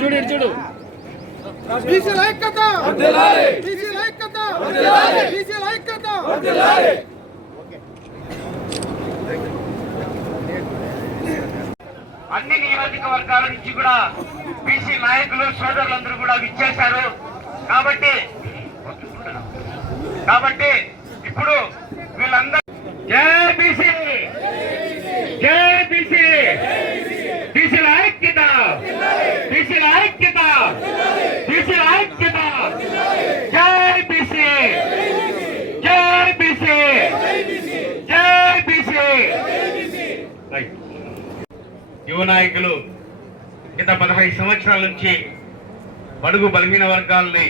చూడు చూడు బీసీల ఐక్యత బీసీల ఐక్యత బీసీల ఐక్యత. అన్ని నియోజకవర్గాల నుంచి కూడా బీసీ నాయకులు సోదరులందరూ కూడా విచ్చేశారు. కాబట్టి ఇప్పుడు వీళ్ళందరూ జై బీసీ జై బీసీ బీసీల ఐక్యత బీసీల ఐక్యత బీసీల ఐక్యత జై బీసీ జై బీసీ జై బీసీ. యువ నాయకులు గత 15 సంవత్సరాల నుంచి బడుగు బలహీన వర్గాలని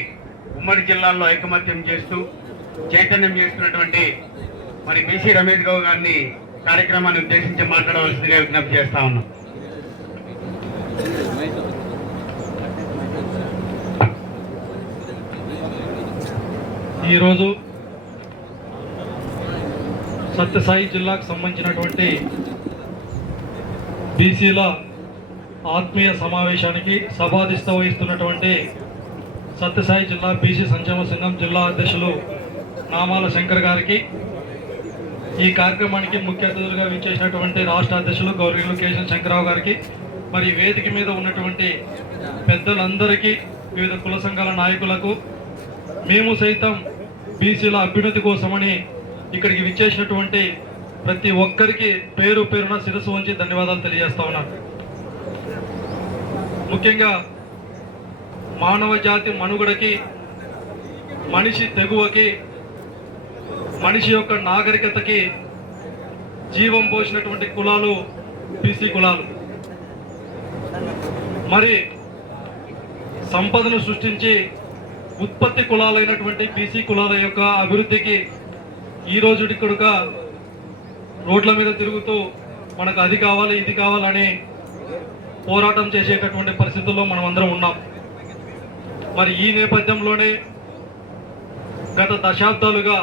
ఉమ్మడి జిల్లాల్లో ఐకమత్యం చేస్తూ చైతన్యం చేస్తున్నటువంటి మరి బీసీ రమేష్ గౌడ్ గారిని కార్యక్రమాన్ని ఉద్దేశించి మాట్లాడవలసిందిగా విజ్ఞప్తి చేస్తా ఉన్నాం. ఈరోజు సత్యసాయి జిల్లాకు సంబంధించినటువంటి బీసీల ఆత్మీయ సమావేశానికి సభాధిష్ట వహిస్తున్నటువంటి సత్యసాయి జిల్లా బీసీ సంక్షేమ సంఘం జిల్లా అధ్యక్షులు నామాల శంకర్ గారికి, ఈ కార్యక్రమానికి ముఖ్య అతిథులుగా విచ్చేసినటువంటి రాష్ట్ర అధ్యక్షులు గౌరవనీయులు కేశవ శంకరరావు గారికి, మరి వేదిక మీద ఉన్నటువంటి పెద్దలందరికీ, వివిధ కుల సంఘాల నాయకులకు, మేము సైతం బీసీల అభ్యున్నతి కోసమని ఇక్కడికి విచ్చేసినటువంటి ప్రతి ఒక్కరికి పేరు పేరున శిరస్సు వంచి ధన్యవాదాలు తెలియజేస్తా ఉన్నాను. ముఖ్యంగా మానవ జాతి మనుగడకి, మనిషి తెగువకి, మనిషి యొక్క నాగరికతకి జీవం పోసినటువంటి కులాలు బీసీ కులాలు. మరి సంపదను సృష్టించి ఉత్పత్తి కులాలైనటువంటి బీసీ కులాల యొక్క అభివృద్ధికి ఈ రోజుటి కొడుక రోడ్ల మీద తిరుగుతూ మనకు అది కావాలి ఇది కావాలని పోరాటం చేసేటటువంటి పరిస్థితుల్లో మనం అందరం ఉన్నాం. మరి ఈ నేపథ్యంలోనే గత దశాబ్దాలుగా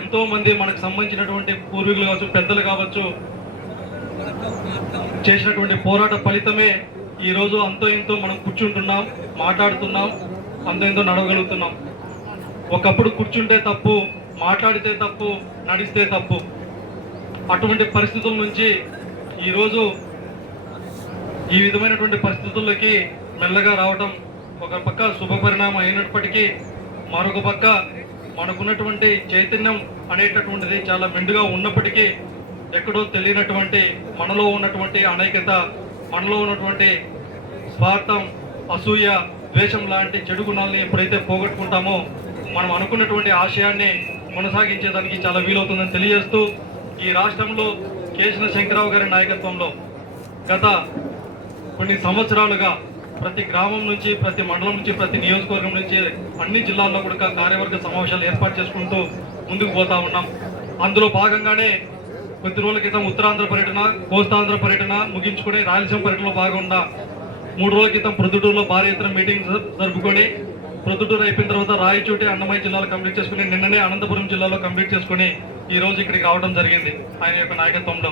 ఎంతోమంది మనకు సంబంధించినటువంటి పూర్వీకులు కావచ్చు, పెద్దలు కావచ్చు, చేసినటువంటి పోరాట ఫలితమే ఈరోజు అంతో ఇంతో మనం కూర్చుంటున్నాం, మాట్లాడుతున్నాం, అంతో ఇంతో నడవగలుగుతున్నాం. ఒకప్పుడు కూర్చుంటే తప్పు, మాట్లాడితే తప్పు, నడిస్తే తప్పు. అటువంటి పరిస్థితుల నుంచి ఈరోజు ఈ విధమైనటువంటి పరిస్థితుల్లోకి మెల్లగా రావడం ఒక పక్క శుభపరిణామం అయినప్పటికీ, మరొక పక్క మనకున్నటువంటి చైతన్యం అనేటటువంటిది చాలా మెండుగా ఉన్నప్పటికీ, ఎక్కడో తెలియనటువంటి మనలో ఉన్నటువంటి అనైక్యత, మనలో ఉన్నటువంటి స్వార్థం, అసూయ, ద్వేషం లాంటి చెడు గుణాలని ఎప్పుడైతే పోగొట్టుకుంటామో మనం అనుకున్నటువంటి ఆశయాన్ని కొనసాగించేదానికి చాలా వీలవుతుందని తెలియజేస్తూ, ఈ రాష్ట్రంలో కేశవ శంకరరావు గారి నాయకత్వంలో గత కొన్ని సంవత్సరాలుగా ప్రతి గ్రామం నుంచి, ప్రతి మండలం నుంచి, ప్రతి నియోజకవర్గం నుంచి అన్ని జిల్లాల్లో కూడా కార్యవర్గ సమావేశాలు ఏర్పాటు చేసుకుంటూ ముందుకు పోతా ఉన్నాం. అందులో భాగంగానే కొద్ది రోజుల క్రితం ఉత్తరాంధ్ర పర్యటన, కోస్తాంధ్ర పర్యటన ముగించుకుని రాయలసీమ పర్యటనలో భాగంగా 3 రోజుల క్రితం ప్రొద్దుటూరులో భారీ ఎత్తున మీటింగ్ జరుపుకొని, ప్రొద్దుటూరు అయిపోయిన తర్వాత రాయచోటి, అన్నమయ్య జిల్లాలో కంప్లీట్ చేసుకుని, నిన్ననే అనంతపురం జిల్లాలో కంప్లీట్ చేసుకుని ఈ రోజు ఇక్కడికి రావడం జరిగింది ఆయన యొక్క నాయకత్వంలో.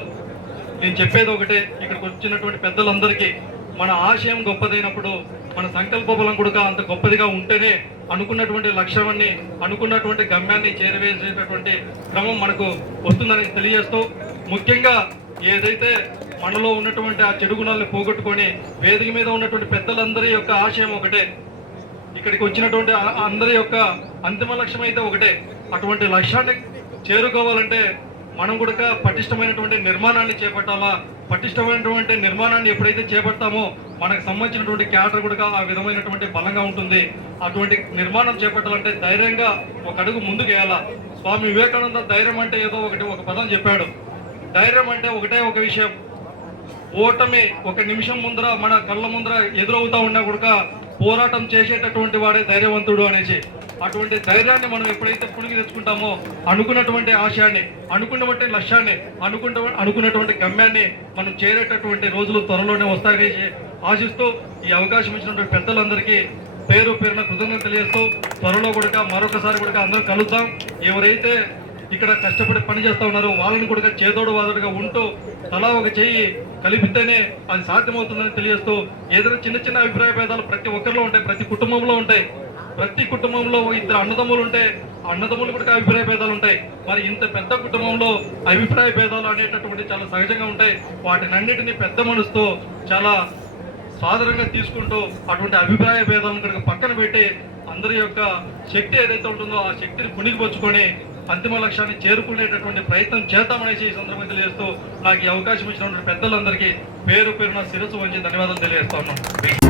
నేను చెప్పేది ఒకటే, ఇక్కడికి వచ్చినటువంటి పెద్దలందరికీ మన ఆశయం గొప్పదైనప్పుడు మన సంకల్ప బలం కూడా అంత గొప్పదిగా ఉంటేనే అనుకున్నటువంటి లక్ష్యాన్ని, అనుకున్నటువంటి గమ్యాన్ని చేరవేసేటటువంటి క్రమం మనకు వస్తుందని తెలియజేస్తూ, ముఖ్యంగా ఏదైతే మనలో ఉన్నటువంటి ఆ చెడు గుణాలను పోగొట్టుకొని వేదిక మీద ఉన్నటువంటి పెద్దలందరి యొక్క ఆశయం ఒకటే, ఇక్కడికి వచ్చినటువంటి అందరి యొక్క అంతిమ లక్ష్యం అయితే ఒకటే. అటువంటి లక్ష్యాన్ని చేరుకోవాలంటే మనం కూడా పటిష్టమైనటువంటి నిర్మాణాన్ని చేపట్టాలా. పటిష్టమైనటువంటి నిర్మాణాన్ని ఎప్పుడైతే చేపడతామో మనకు సంబంధించినటువంటి క్యాడర్ కూడా ఆ విధమైనటువంటి బలంగా ఉంటుంది. అటువంటి నిర్మాణం చేపట్టాలంటే ధైర్యంగా ఒక అడుగు ముందుకు వేయాలా. స్వామి వివేకానంద ధైర్యం అంటే ఏదో ఒక పదం చెప్పాడు. ధైర్యం అంటే ఒకటే ఒక విషయం, ఓటమి ఒక నిమిషం ముందర మన కళ్ళ ముందర ఎదురవుతా ఉన్నా కూడా పోరాటం చేసేటటువంటి వాడే ధైర్యవంతుడు అనేసి. అటువంటి ధైర్యాన్ని మనం ఎప్పుడైతే పుణికి తెచ్చుకుంటామో అనుకున్నటువంటి ఆశయాన్ని, అనుకున్నటువంటి లక్ష్యాన్ని, అనుకున్నటువంటి గమ్యాన్ని మనం చేరేటటువంటి రోజులు త్వరలోనే వస్తాయని ఆశిస్తూ, ఈ అవకాశం ఇచ్చినటువంటి పెద్దలందరికీ పేరు పేరున కృతజ్ఞతలు తెలియజేస్తూ, త్వరలో కూడా మరొకసారి కూడా అందరూ కలుద్దాం. ఎవరైతే ఇక్కడ కష్టపడి పని చేస్తూ ఉన్నారు. వాళ్ళని కూడా చేదోడు వాదోడుగా ఉంటూ తలా ఒక చెయ్యి కలిపితేనే అది సాధ్యమవుతుందని తెలియజేస్తూ, ఏదైనా చిన్న చిన్న అభిప్రాయ భేదాలు ప్రతి ఒక్కరిలో ఉంటాయి, ప్రతి కుటుంబంలో ఉంటాయి. ప్రతి కుటుంబంలో ఇద్దరు అన్నదమ్ములు ఉంటే అన్నదమ్ములు కూడా అభిప్రాయ భేదాలు ఉంటాయి. మరి ఇంత పెద్ద కుటుంబంలో అభిప్రాయ భేదాలు అనేటటువంటి చాలా సహజంగా ఉంటాయి. వాటినన్నిటినీ పెద్ద మనసుతో చాలా సాధారణంగా తీసుకుంటూ అటువంటి అభిప్రాయ భేదాలను కనుక పక్కన పెట్టి అందరి యొక్క శక్తి ఏదైతే ఉంటుందో ఆ శక్తిని పుణికిపుచ్చుకొని అంతిమ లక్ష్యాన్ని చేరుకునేటటువంటి ప్రయత్నం చేద్దామనేసి ఈ సందర్భంగా తెలియజేస్తూ, నాకు ఈ అవకాశం ఇచ్చినటువంటి పెద్దలందరికీ పేరు పేరున శిరస్సు వంచి ధన్యవాదాలు తెలియజేస్తా ఉన్నాం.